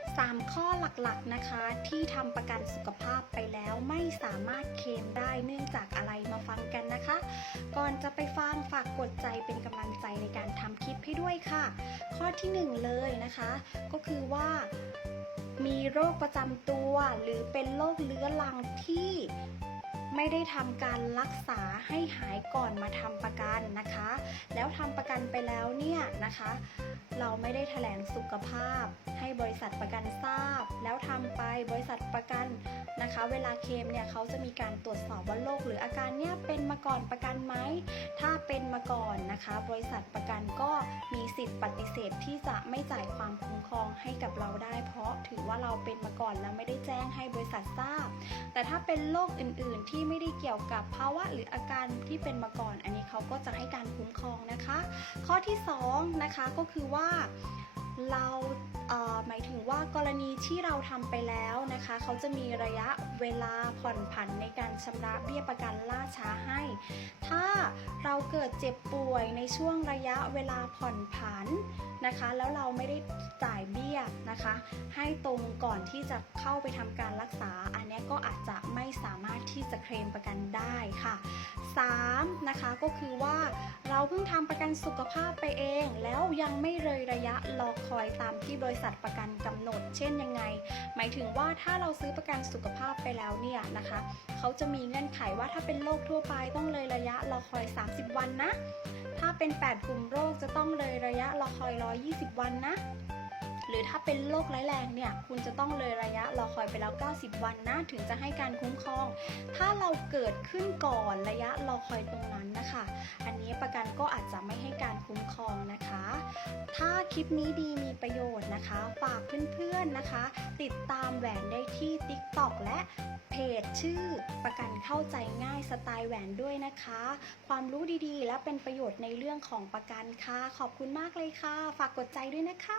3 ข้อหลักๆนะคะที่ทำประกันสุขภาพไปแล้วไม่สามารถเคลมได้เนื่องจากอะไรมาฟังกันนะคะ ก่อนจะไปฟังฝากกดใจเป็นกำลังใจในการทำคลิปให้ด้วยค่ะ ข้อที่ 1 เลยนะคะ ก็คือว่ามีโรคประจำตัวหรือเป็นโรคเรื้อรังที่ไม่ได้ทำการรักษาให้หายก่อนมาทำประกันนะคะ แล้วทำประกันไปแล้วเนี่ยนะคะ เราไม่ได้แถลงสุขภาพ ให้บริษัทประกันทราบ แล้วทำไปบริษัทประกันนะคะ เวลาเคมเนี่ยเขาจะมีการตรวจสอบว่าโรคหรืออาการเนี่ยเป็นมาก่อนประกันไหมถ้าเป็นมาก่อนนะคะ บริษัทประกันก็มีสิทธิ์ปฏิเสธที่จะไม่จ่ายความคุ้มครองให้กับเราได้ เพราะถือว่าเราเป็นมาก่อนแล้วไม่ได้แจ้งให้บริษัททราบ แต่ถ้าเป็นโรคอื่นๆ ที่ไม่ได้เกี่ยวกับภาวะหรืออาการที่เป็นมาก่อน อันนี้เขาก็จะให้การคุ้มครองนะคะ ข้อที่2นะคะก็คือว่าเราเหมายถึงว่ากรณีที่เราทำไปแล้วนะคะ เขาจะมีระยะเวลาผ่อนผันในการชำระเบี้ยประกันล่าช้าให้ ถ้า เกิดเจ็บป่วยในช่วงระยะเวลาผ่อนผันนะคะ แล้วเราไม่ได้จ่ายเบี้ยนะคะ ให้ตรงก่อนที่จะเข้าไปทำการรักษา อันนี้ก็อาจจะไม่สามารถที่จะเคลมประกันได้ค่ะ 3. นะคะก็คือว่าเราเพิ่งทำประกันสุขภาพไปเอง แล้วยังไม่เลยระยะรอคอยตามที่บริษัทประกันกำหนด เช่นยังไง หมายถึงว่าถ้าเราซื้อประกันสุขภาพไปแล้วเนี่ยนะคะ เขาจะมีเงื่อนไขว่าถ้าเป็นโรคทั่วไปต้องเลยระยะรอคอย 30 วันนะ ถ้าเป็น 8 กลุ่มโรคจะต้องเลยระยะรอคอย 120 วันนะ หรือถ้าเป็นโรคร้ายแรงเนี่ย คุณจะต้องเลยระยะรอคอยไปแล้ว 90 วันนะ ถึงจะให้การคุ้มครอง ถ้าเราเกิดขึ้นก่อนระยะรอคอยตรงนั้นนะคะ อันนี้ประกันก็อาจจะไม่ให้ คลิปนี้ดีมีประโยชน์นะคะ ฝากเพื่อนๆนะคะ ติดตามแหวนได้ที่ TikTok และเพจชื่อประกันเข้าใจง่ายสไตล์แหวนด้วยนะคะ ความรู้ดีๆ และเป็นประโยชน์ในเรื่องของประกันค่ะ ขอบคุณมากเลยค่ะ ฝากกดใจด้วยนะคะ